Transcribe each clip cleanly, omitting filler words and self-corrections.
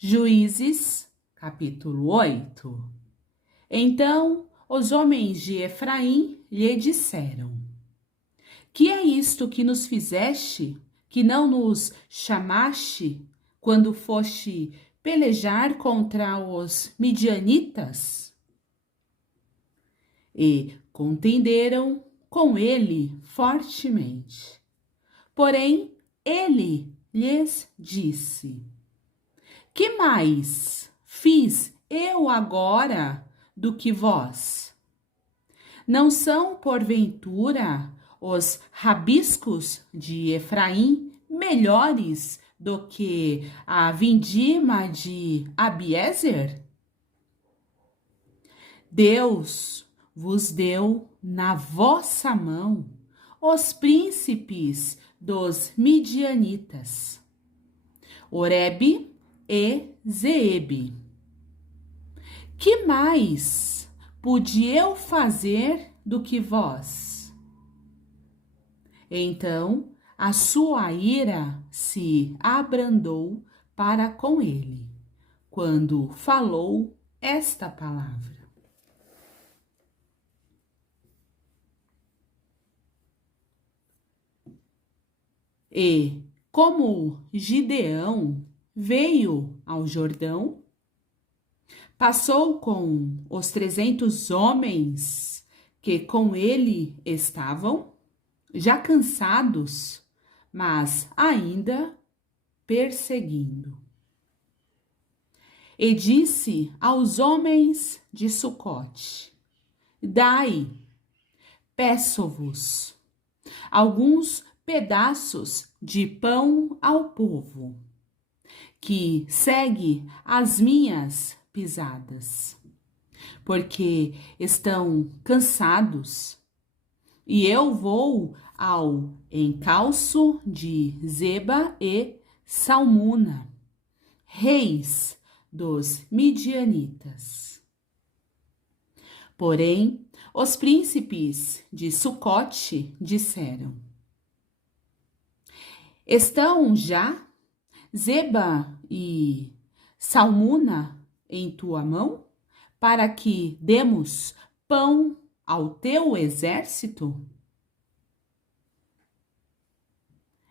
Juízes, capítulo 8. Então os homens de Efraim lhe disseram: Que é isto que nos fizeste, que não nos chamaste quando foste pelejar contra os midianitas? E contenderam com ele fortemente. Porém, ele lhes disse: Que mais fiz eu agora do que vós? Não são, porventura, os rabiscos de Efraim melhores do que a vindima de Abiezer? Deus vos deu na vossa mão os príncipes dos midianitas, Oreb e Zeebe. Que mais pude eu fazer do que vós? Então a sua ira se abrandou para com ele, quando falou esta palavra. E como Gideão veio ao Jordão, passou com os 300 homens que com ele estavam, já cansados, mas ainda perseguindo. E disse aos homens de Sucote: Dai, peço-vos, alguns pedaços de pão ao povo, que segue as minhas pisadas, porque estão cansados, e eu vou ao encalço de Zeba e Salmuna, reis dos midianitas. Porém, os príncipes de Sucote disseram: Estão já Zeba e Salmuna em tua mão, para que demos pão ao teu exército?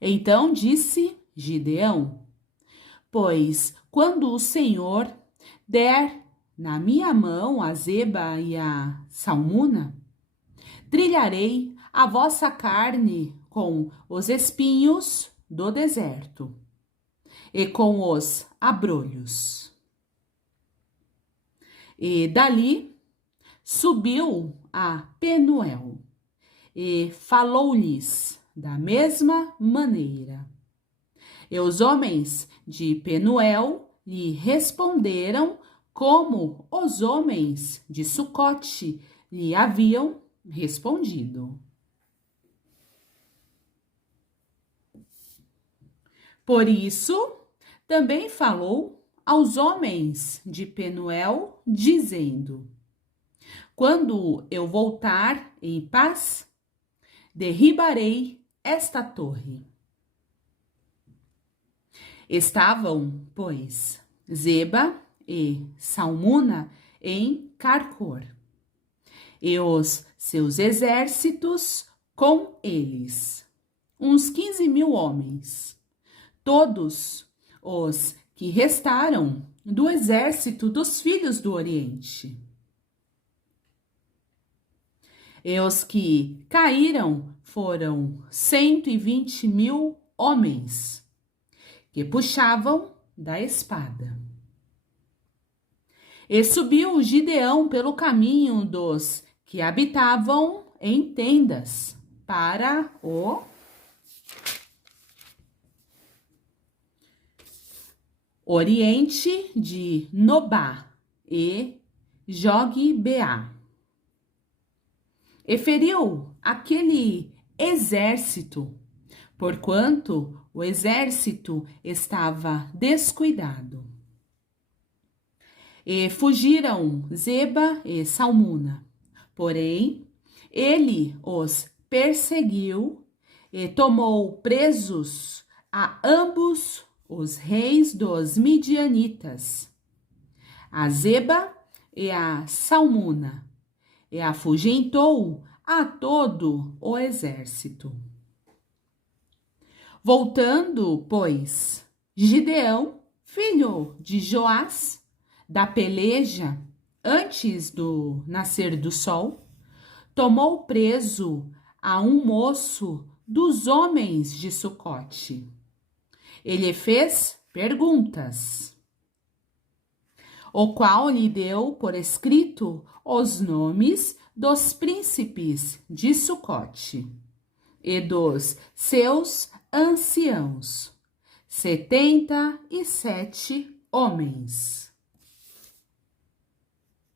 Então disse Gideão: Pois quando o Senhor der na minha mão a Zeba e a Salmuna, trilharei a vossa carne com os espinhos do deserto e com os abrolhos. E dali subiu a Penuel e falou-lhes da mesma maneira. E os homens de Penuel lhe responderam como os homens de Sucote lhe haviam respondido. Por isso, também falou aos homens de Penuel, dizendo: Quando eu voltar em paz, derribarei esta torre. Estavam, pois, Zeba e Salmuna em Carcor, e os seus exércitos com eles, uns 15.000 homens, todos os que restaram do exército dos filhos do Oriente. E os que caíram foram 120.000 homens, que puxavam da espada. E subiu Gideão pelo caminho dos que habitavam em tendas para o oriente de Nobá e Jogue-Beá. E feriu aquele exército, porquanto o exército estava descuidado. E fugiram Zeba e Salmuna. Porém, ele os perseguiu e tomou presos a ambos os reis dos midianitas, a Zeba e a Salmuna, e afugentou a todo o exército. Voltando, pois, Gideão, filho de Joás, da peleja antes do nascer do sol, tomou preso a um moço dos homens de Sucote. Ele fez perguntas, o qual lhe deu por escrito os nomes dos príncipes de Sucote e dos seus anciãos, 77 homens.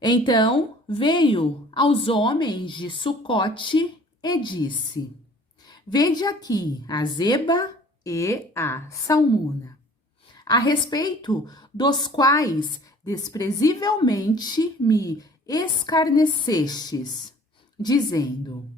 Então veio aos homens de Sucote e disse: Vede aqui a Zeba e a Salmuna, a respeito dos quais desprezivelmente me escarnecestes, dizendo: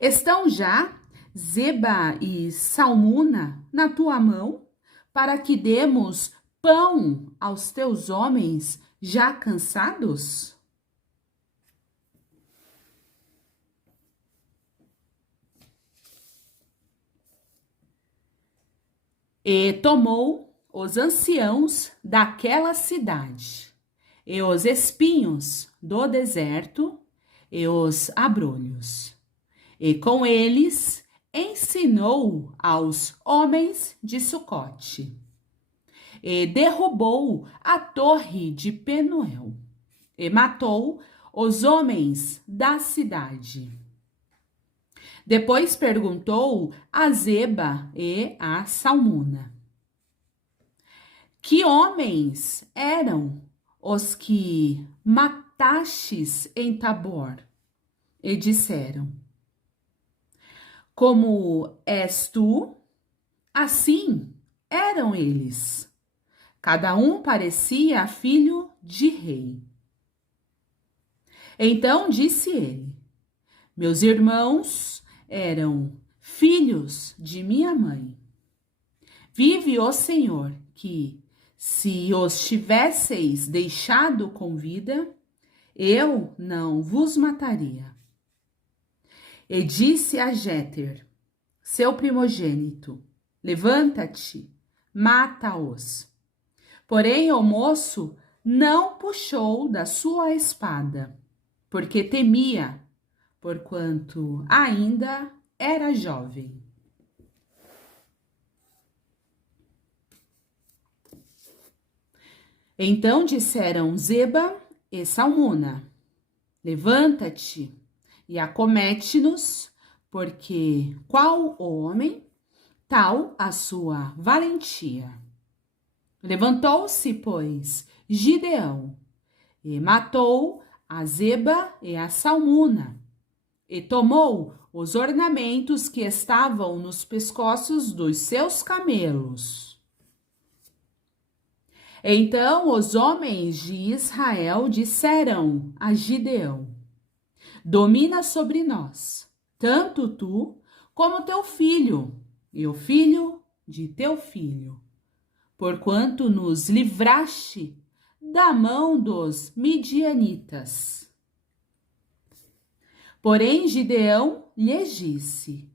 Estão já Zeba e Salmuna na tua mão, para que demos pão aos teus homens já cansados? E tomou os anciãos daquela cidade, e os espinhos do deserto, e os abrolhos, e com eles ensinou aos homens de Sucote, e derrubou a torre de Penuel, e matou os homens da cidade. Depois perguntou a Zeba e a Salmuna: Que homens eram os que matastes em Tabor? E disseram: Como és tu, assim eram eles. Cada um parecia filho de rei. Então disse ele: Meus irmãos eram filhos de minha mãe. Vive o Senhor, que, se os tivesseis deixado com vida, eu não vos mataria. E disse a Jéter, seu primogênito: Levanta-te, mata-os. Porém o moço não puxou da sua espada, porque temia, porquanto ainda era jovem. Então disseram Zeba e Salmuna: Levanta-te e acomete-nos, porque qual homem, tal a sua valentia. Levantou-se, pois, Gideão e matou a Zeba e a Salmuna, e tomou os ornamentos que estavam nos pescoços dos seus camelos. Então os homens de Israel disseram a Gideão: Domina sobre nós, tanto tu como teu filho, e o filho de teu filho, porquanto nos livraste da mão dos midianitas. Porém Gideão lhes disse: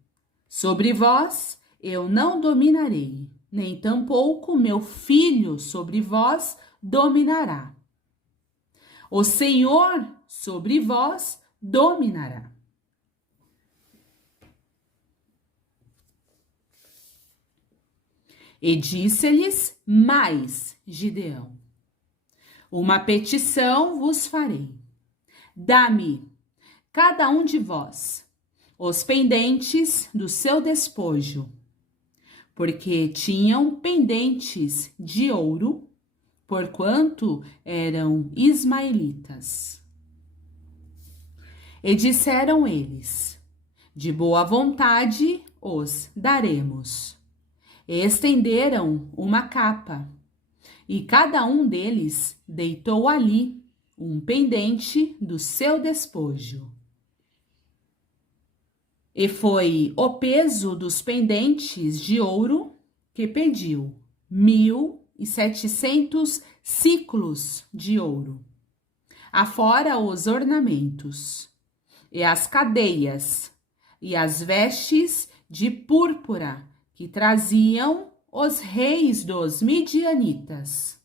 Sobre vós eu não dominarei, nem tampouco meu filho sobre vós dominará. O Senhor sobre vós dominará. E disse-lhes mais Gideão: Uma petição vos farei. Dá-me, cada um de vós, os pendentes do seu despojo, porque tinham pendentes de ouro, porquanto eram ismaelitas. E disseram eles: De boa vontade os daremos. E estenderam uma capa, e cada um deles deitou ali um pendente do seu despojo. E foi o peso dos pendentes de ouro que pediu 1.700 ciclos de ouro, afora os ornamentos, e as cadeias, e as vestes de púrpura que traziam os reis dos midianitas,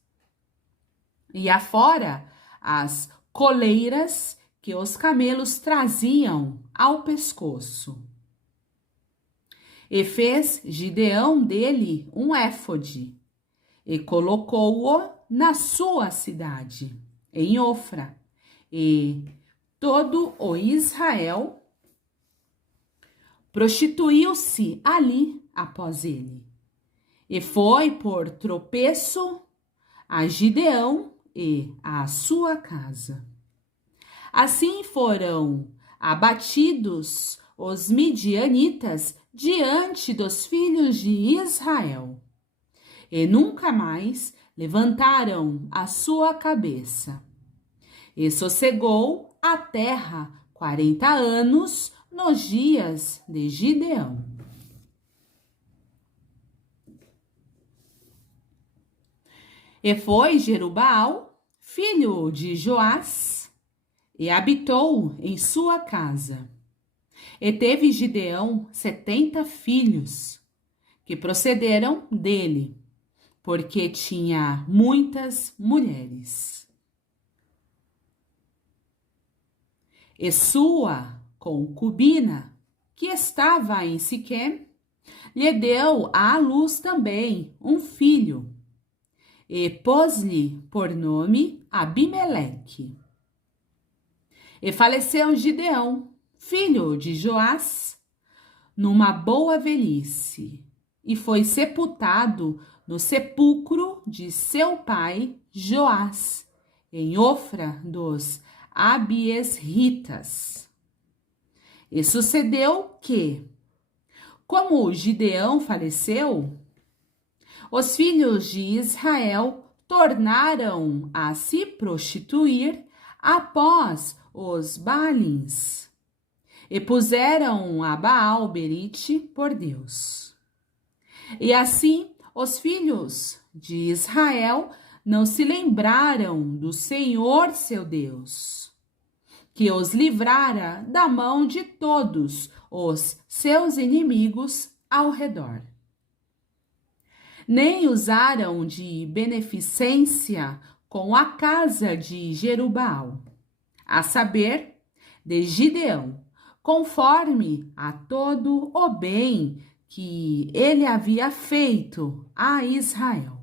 e afora as coleiras que os camelos traziam ao pescoço. E fez Gideão dele um éfode, e colocou-o na sua cidade, em Ofra, e todo o Israel prostituiu-se ali após ele. E foi por tropeço a Gideão e a sua casa. Assim foram abatidos os midianitas diante dos filhos de Israel, e nunca mais levantaram a sua cabeça. E sossegou a terra 40 anos nos dias de Gideão. E foi Jerubaal, filho de Joás, e habitou em sua casa. E teve Gideão 70 filhos, que procederam dele, porque tinha muitas mulheres. E sua concubina, que estava em Siquém, lhe deu à luz também um filho, e pôs-lhe por nome Abimeleque. E faleceu Gideão, filho de Joás, numa boa velhice, e foi sepultado no sepulcro de seu pai Joás, em Ofra dos Abiesritas. E sucedeu que, como Gideão faleceu, os filhos de Israel tornaram a se prostituir após os Baalins, e puseram a Baal-berite por Deus. E assim os filhos de Israel não se lembraram do Senhor seu Deus, que os livrara da mão de todos os seus inimigos ao redor. Nem usaram de beneficência com a casa de Jerubaal, a saber, de Gideão, conforme a todo o bem que ele havia feito a Israel.